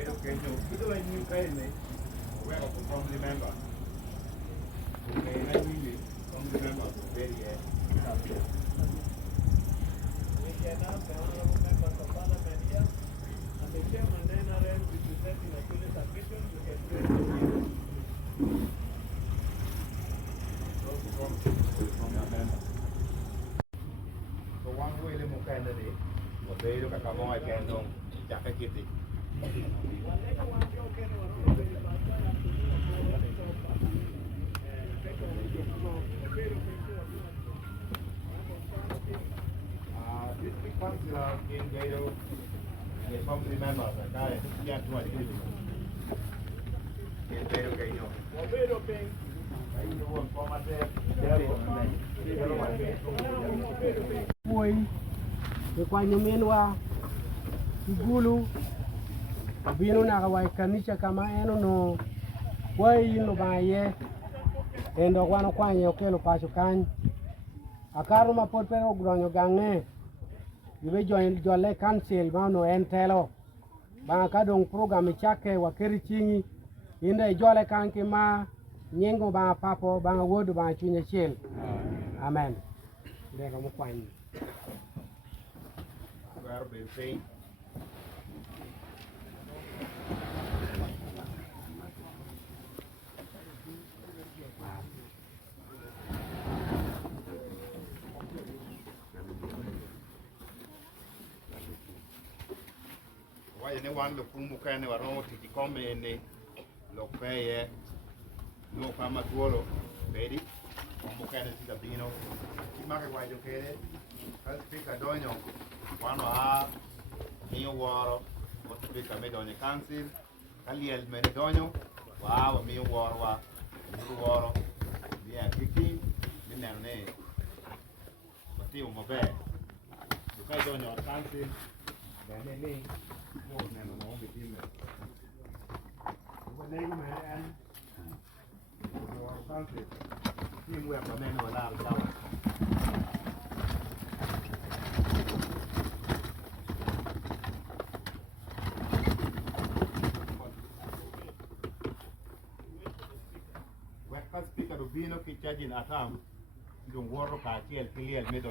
Pero que yo, ito lang yung kayo na, we are a family member. Okay, na really, family member, very we can have the honorable members of parliament here, and the chairman then arrange representing the police submission, we can pray for you. So one way the candidate, what they look at Kabong, I can do, Jacka Kitty. District councillor in Gado, the family members, I can't do it. In Gado, Gado. Boy, the Kwanyamenwa, Igulu, Bino Nakawai Kanisha Kama Eno no, why you know by ye, and the one of Kwanya Okelo Pashokan, Akaruma Potero Gronyo Gange, you may join Jole Council, Mano and Telo, Bankadong program Chake, Wakeri Chingi, in the Jole Kankima, Nyengo Bang Papo, Bang Wood Bang Chinya Chill. Amen. There are more fine. Why anyone look whom can never know to come in look pay no kama tuolo bedi mukane sita bino kimake kwa jokere kasi pika donyo wano ha miyo waro wata pika me donyo council kaliel me donyo wa miyo waro wa miyo waro dia kiki ni nene wati umobe dukai donyo council dane ni mo neno mo bitime ko nei me an Team we have a man of a lot of power. Weka speaker Rubino kichaji na atam yung waro kaki el kili el medo.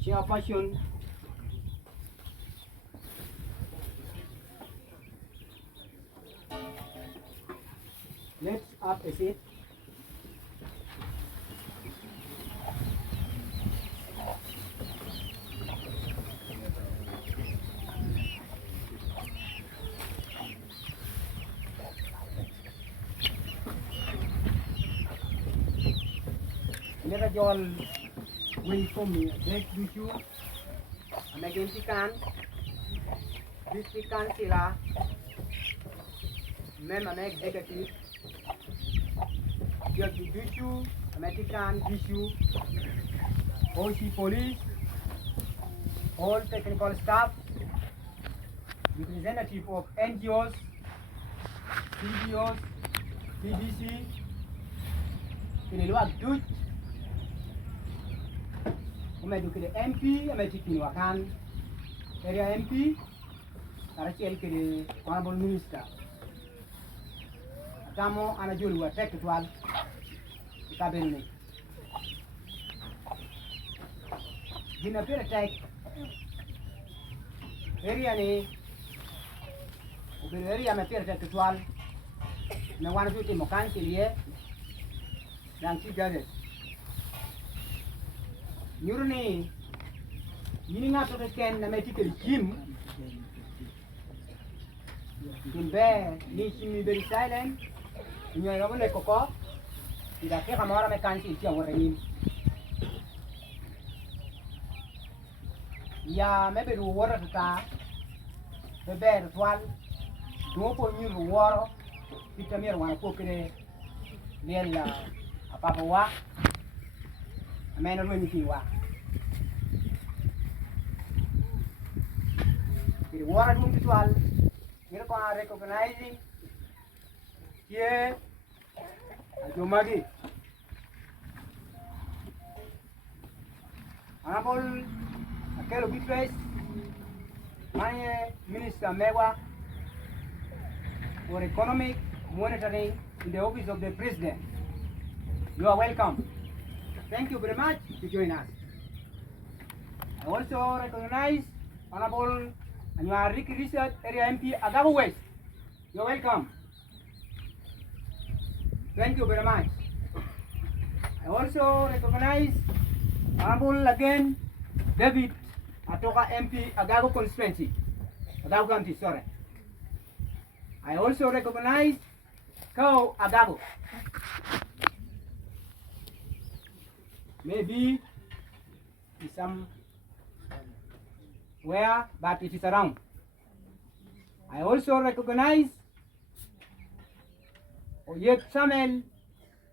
Chairperson, let's up a seat. Let us all welcome me. Thank you. And again, District Councillor, Member Executive, Judge Gisu, American Gisu, OC Police, all technical staff, representative of NGOs, CBOs, CBC, Kiniluak Dutch, umeduki MP, umetiki wakan area MP, karachiel kede honorable minister atamo ana jolu wa tek twal kabelni gina pere tek area ni ubel area me pere tek twal me wana tuti mokan kilie dan ti gade nyurni yini nga to ken na meti ke jim Kimbe ni chimi very silent nyo yo le koko ida ke kamara me kanti ti awore ni ya me be ru wora ta be ber twal do po ni ru woro pitamir wana ko kire nella apapa wa amena lo ni wa kire wora dum twal here ko recognizing here ajomagi honorable akelo bitface my minister mewa for economic monitoring in the office of the president. You are welcome. Thank you very much to join us. I also recognize honorable and you are Ricky Research Area MP Agago West. You're welcome. Thank you very much. I also recognize Honorable again David Atoka MP Agago constituency. Agago County, sorry. I also recognize Kao Agago. Maybe it's some where, but it is around. I also recognize Oyek Samuel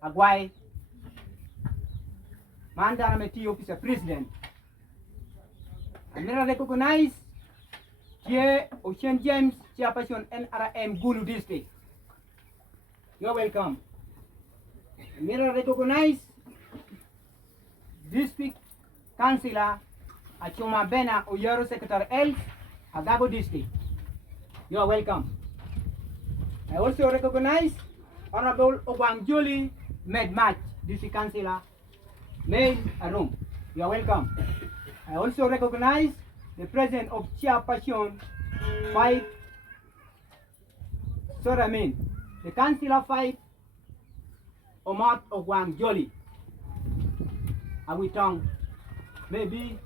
Agwai, Mandara Meti Officer President. I recognize J. Ocen James, Chairperson NRM Gulu District. You're welcome. I recognize District Councillor Achoma Bena Oyero Secretary L, Agago District. You are welcome. I also recognize Honorable Obangjoli Medmatch, District Councillor, Mail Arum. You are welcome. I also recognize the President of Chairperson 5, the Councillor 5, Omat Obangjoli. Awitong, maybe